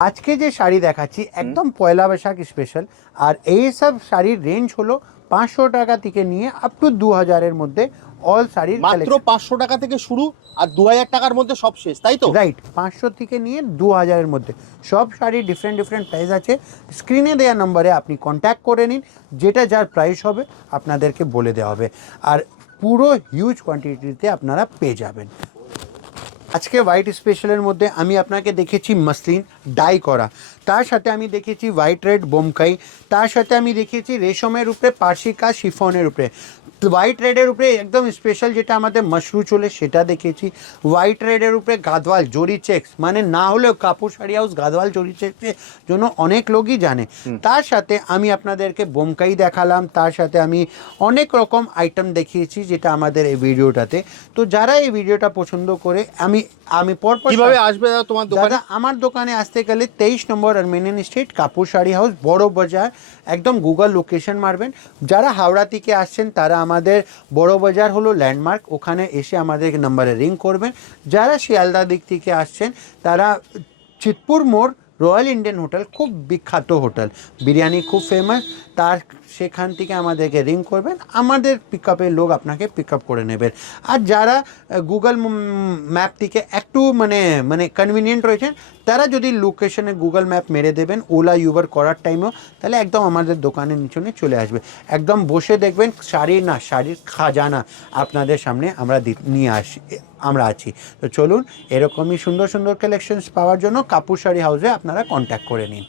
আজকে যে শাড়ি দেখাচ্ছি একদম পয়লা বৈশাখ স্পেশাল, আর এই সব শাড়ির রেঞ্জ হলো 500 টাকা থেকে নিয়ে আপ টু 2000-এর মধ্যে অল শাড়ির মাত্র 500 টাকা থেকে শুরু আর 2000 টাকার মধ্যে সব শেষ, তাই তো? রাইট, 500 থেকে নিয়ে 2000-এর মধ্যে সব শাড়ি ডিফারেন্ট ডিফারেন্ট প্রাইস আছে। স্ক্রিনে দেওয়া নম্বরে আপনি কন্ট্যাক্ট করে নিন, যেটা যার প্রাইস হবে আপনাদেরকে বলে দেওয়া হবে, আর পুরো হিউজ কোয়ান্টিটিতে আপনারা পেয়ে যাবেন। আজকে হোয়াইট স্পেশালের মধ্যে আমি আপনাকে দেখেছি মসলিন ডাই করা, তার সাথে আমি দেখেছি হোয়াইট রেড বোমকাই, তার সাথে আমি দেখেছি রেশমের উপরে পার্সি কাজ শিফনের উপরে, হোয়াইট রেডের উপরে একদম স্পেশাল যেটা আমাদের মাশরু চলে সেটা দেখেছি, হোয়াইট রেডের উপরে গাদওয়াল জরি চেক্স, মানে না হলেও কাপুর শাড়ি হাউস গাদওয়াল জরি চেক্সের জন্য অনেক লোকই জানে। তার সাথে আমি আপনাদেরকে বোমকাই দেখালাম, তার সাথে আমি অনেক রকম আইটেম দেখিয়েছি যেটা আমাদের এই ভিডিওটাতে। তো যারা এই ভিডিওটা পছন্দ করে আমি পরপর কিভাবে আসবে তোমার দোকানে? দাদা আমার দোকানে আসতে গেলে 23 নম্বর Armenian street, Kapoor Sari house, Bara Bazar, একদম গুগল লোকেশন মারবেন। যারা হাওড়া থেকে আসছেন তারা আমাদের বড় বাজার হলো ল্যান্ডমার্ক, ওখানে এসে আমাদের নাম্বারে রিং করবেন। যারা শিয়ালদা দিক থেকে আসছেন তারা চিতপুর মোড় রয়্যাল ইন্ডিয়ান হোটেল, খুব বিখ্যাত হোটেল, বিরিয়ানি খুব ফেমাস, তার সেখান থেকে আমাদেরকে রিং করবেন, আমাদের পিক আপের লোক আপনাকে পিক আপ করে নেবেন। আর যারা গুগল ম্যাপ থেকে একটু মানে কনভিনিয়েন্ট রয়েছেন তারা যদি লোকেশনে গুগল ম্যাপ মেরে দেবেন ওলা ইউবার করার টাইমেও, তাহলে একদম আমাদের দোকানের নিচনে চলে আসবে, একদম বসে দেখবেন শাড়ির খাজানা আপনাদের সামনে নিয়ে আমরা আছি। তো চলুন, এরকমই সুন্দর সুন্দর কালেকশনস পাওয়ার জন্য কাপুর শাড়ি হাউসে আপনারা কন্ট্যাক্ট করে নিন।